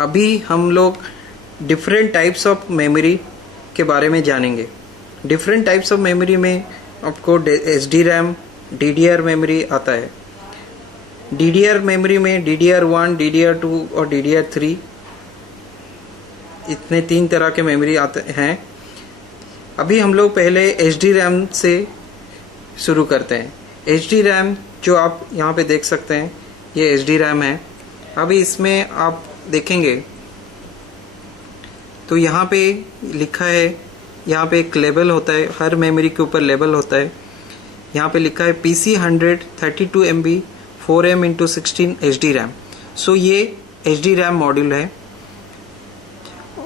अभी हम लोग डिफरेंट टाइप्स ऑफ मेमोरी के बारे में जानेंगे। डिफरेंट टाइप्स ऑफ मेमोरी में आपको SDRAM, DDR मेमोरी आता है। DDR मेमोरी में DDR1, DDR2 और DDR3 इतने 3 तरह के मेमोरी आते हैं। अभी हम लोग पहले SDRAM से शुरू करते हैं। SDRAM जो आप यहाँ पे देख सकते हैं, ये SDRAM है। अभी इसमें आप देखेंगे तो यहाँ पे लिखा है, यहाँ पे एक लेबल होता है, हर मेमोरी के ऊपर लेबल होता है। यहाँ पे लिखा है PC100 32 MB 4M×16 SDRAM। सो ये SDRAM मॉड्यूल है।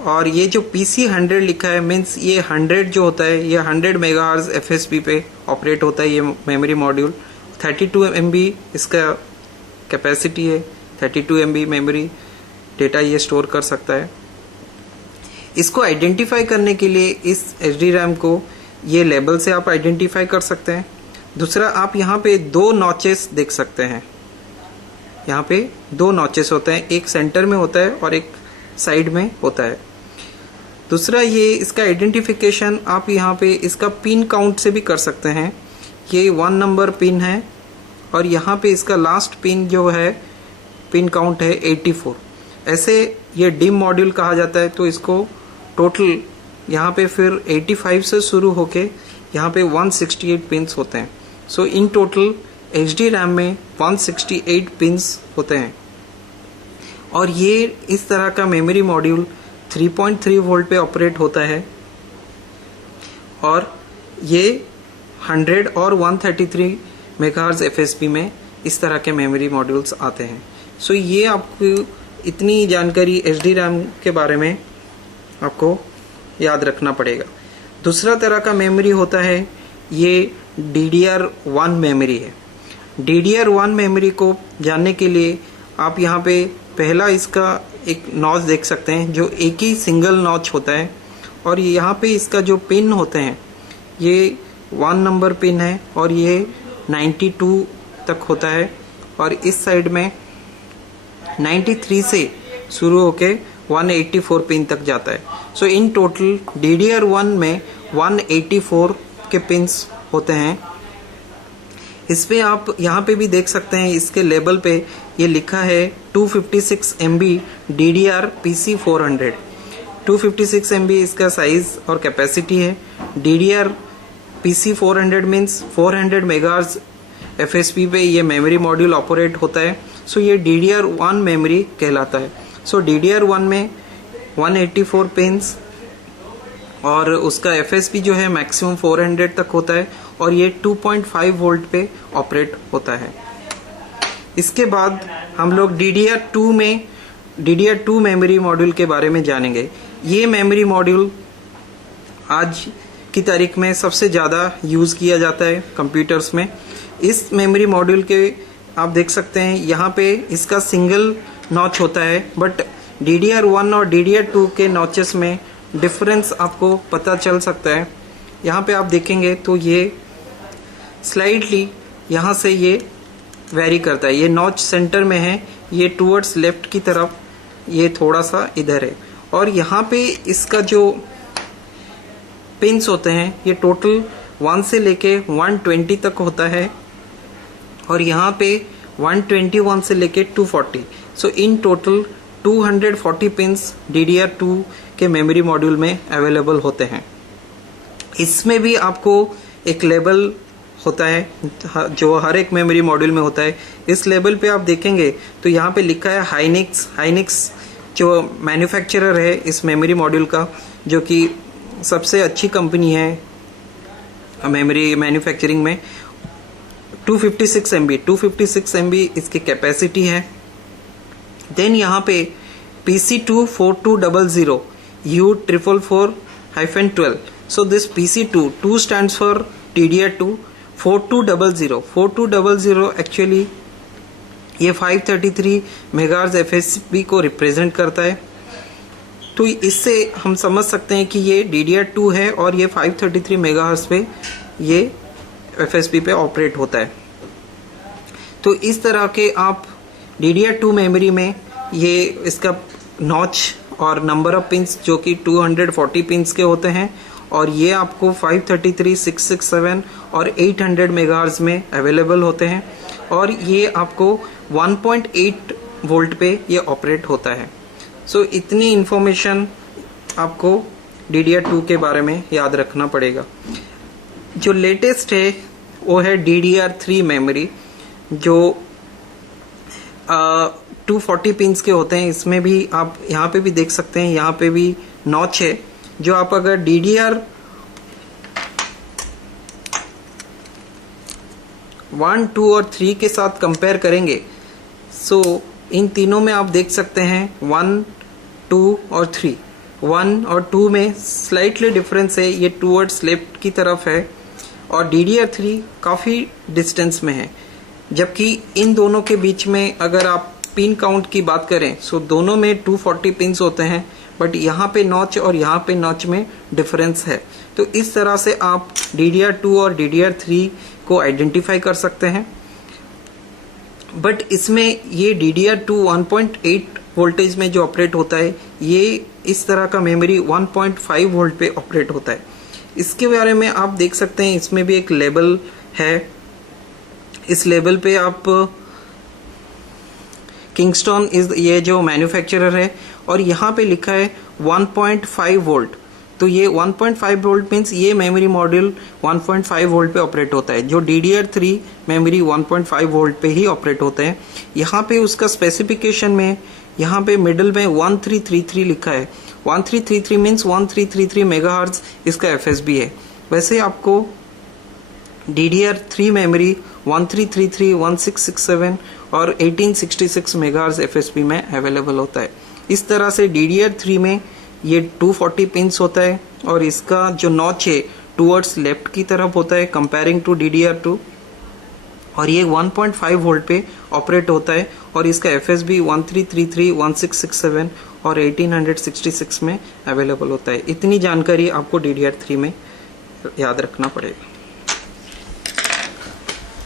और ये जो PC100 लिखा है मीन्स ये 100 जो होता है, ये 100 मेगाहर्ट्ज़ FSP पे ऑपरेट होता है ये मेमोरी मॉड्यूल। 32 MB इसका कैपेसिटी है, 32 MB मेमोरी डेटा ये स्टोर कर सकता है। इसको आइडेंटिफाई करने के लिए इस SDRAM को ये लेबल से आप आइडेंटिफाई कर सकते हैं। दूसरा, आप यहाँ पे 2 नॉचेस देख सकते हैं। यहाँ पे 2 नॉचेस होते हैं, एक सेंटर में होता है और एक साइड में होता है। दूसरा, ये इसका आइडेंटिफिकेशन आप यहाँ पे इसका पिन काउंट से भी कर सकते हैं। ये 1 नंबर पिन है और यहाँ पे इसका लास्ट पिन जो है पिन काउंट है 84। ऐसे ये डिम मॉड्यूल कहा जाता है। तो इसको टोटल यहाँ पे फिर 85 से शुरू होके यहाँ पे 168 पिन्स होते हैं। सो इन टोटल SDRAM में 168 पिन्स होते हैं। और ये इस तरह का मेमोरी मॉड्यूल 3.3 वोल्ट पे ऑपरेट होता है और ये 100 और 133 मेगाहर्ट्ज़ FSP में इस तरह के मेमोरी मॉड्यूल्स आते हैं। सो ये आपको इतनी जानकारी SDRAM के बारे में आपको याद रखना पड़ेगा। दूसरा तरह का मेमोरी होता है, ये DDR1 मेमोरी है। DDR1 मेमोरी को जानने के लिए आप यहाँ पे पहला इसका एक नॉच देख सकते हैं जो एक ही सिंगल नॉच होता है। और यहाँ पे इसका जो पिन होते हैं ये 1 नंबर पिन है और ये 92 तक होता है और इस साइड में 93 से शुरू होके 184 पिन तक जाता है। सो इन टोटल DDR1 में 184 के पिन्स होते हैं। इस पे आप यहाँ पे भी देख सकते हैं, इसके लेबल पे ये लिखा है 256 MB DDR PC400। 256 MB इसका साइज और कैपेसिटी है। DDR PC400 means 400 megahertz FSP पे ये मेमोरी मॉड्यूल ऑपरेट होता है। सो ये DDR1 मेमोरी कहलाता है। सो DDR1 में 184 पिन्स और उसका FSP जो है मैक्सिमम 400 तक होता है और ये 2.5 वोल्ट पे ऑपरेट होता है। इसके बाद हम लोग DDR2 मेमोरी मॉड्यूल के बारे में जानेंगे। ये मेमोरी मॉड्यूल आज की तारीख में सबसे ज़्यादा यूज़ किया जाता है कंप्यूटर्स में। इस मेमोरी मॉड्यूल के आप देख सकते हैं यहाँ पे इसका सिंगल नॉच होता है, बट DDR1 और DDR2 के नॉचेस में डिफरेंस आपको पता चल सकता है। यहाँ पे आप देखेंगे तो ये स्लाइडली यहाँ से ये वेरी करता है। ये नॉच सेंटर में है, ये टूवर्ड्स लेफ्ट की तरफ, ये थोड़ा सा इधर है। और यहाँ पे इसका जो पिन्स होते हैं ये टोटल 1 से लेके 120 तक होता है और यहाँ पे 121 से लेके 240। सो इन टोटल 240 पिन्स DDR2 के मेमोरी मॉड्यूल में अवेलेबल होते हैं। इसमें भी आपको एक लेबल होता है जो हर एक मेमोरी मॉड्यूल में होता है। इस लेबल पे आप देखेंगे तो यहाँ पे लिखा है हाइनिक्स जो मैन्युफैक्चरर है इस मेमोरी मॉड्यूल का, जो कि सबसे अच्छी कंपनी है मेमोरी मैन्युफैक्चरिंग में। 256 MB इसकी कैपेसिटी है। देन यहाँ पे PC24200 U444-12। So this PC2 stands for DDR2। 4200 actually ये 533 मेगाहर्ट्ज़ FSP को रिप्रेजेंट करता है। तो इससे हम समझ सकते हैं कि ये DDR2 है और ये 533 मेगाहर्ट्ज़ पे ये FSP पे ऑपरेट होता है। तो इस तरह के आप DDR2 मेमोरी में ये इसका नॉच और नंबर ऑफ पिंस जो कि 240 पिंस के होते हैं, और ये आपको 533, 667 और 800 मेगाहर्ट्ज में अवेलेबल होते हैं, और ये आपको 1.8 वोल्ट पे ये ऑपरेट होता है। सो इतनी इन्फॉर्मेशन आपको DDR2 के बारे में याद रखना पड़ेगा। जो लेटेस्ट है वो है DDR3 मेमोरी, जो 240 पिंस के होते हैं। इसमें भी आप यहाँ पे भी देख सकते हैं, यहाँ पे भी नॉच है। जो आप अगर DDR1, 2 और 3 के साथ कंपेयर करेंगे, सो इन तीनों में आप देख सकते हैं 1, 2 और 3। 1 और 2 में स्लाइटली डिफरेंस है, ये टूवर्ड्स लेफ्ट की तरफ है, और DDR3 काफ़ी डिस्टेंस में है। जबकि इन दोनों के बीच में अगर आप पिन काउंट की बात करें, सो दोनों में 240 पिन्स होते हैं, बट यहाँ पे नॉच और यहाँ पे नॉच में डिफरेंस है। तो इस तरह से आप DDR2 और DDR3 को आइडेंटिफाई कर सकते हैं। बट इसमें ये DDR2 1.8 वोल्टेज में जो ऑपरेट होता है, ये इस तरह का मेमोरी 1.5 वोल्ट पे ऑपरेट होता है। इसके बारे में आप देख सकते हैं, इसमें भी एक लेबल है। इस लेबल पे आप किंगस्टन ये जो मैन्युफैक्चरर है, और यहाँ पे लिखा है 1.5 वोल्ट। तो ये 1.5 वोल्ट मीन्स ये मेमोरी मॉड्यूल 1.5 वोल्ट पे ऑपरेट होता है। जो DDR3 मेमोरी 1.5 वोल्ट पे ही ऑपरेट होता है। यहाँ पे उसका स्पेसिफिकेशन में यहाँ पे मिडल में 1333 लिखा है। 1333 मीन्स 1333 मेगाहर्ट्ज इसका FSB है। वैसे आपको DDR3 मेमोरी 1333, 1667 और 1866 मेगाहर्ट्ज FSB में अवेलेबल होता है। इस तरह से DDR3 में ये 240 पिंस होता है, और इसका जो नॉच है टूवर्ड्स लेफ्ट की तरफ होता है कंपेयरिंग टू DDR2, और ये 1.5 वोल्ट पे ऑपरेट होता है, और इसका FSB 1333, 1667 और 1866 में अवेलेबल होता है। इतनी जानकारी आपको DDR3 में याद रखना पड़ेगा।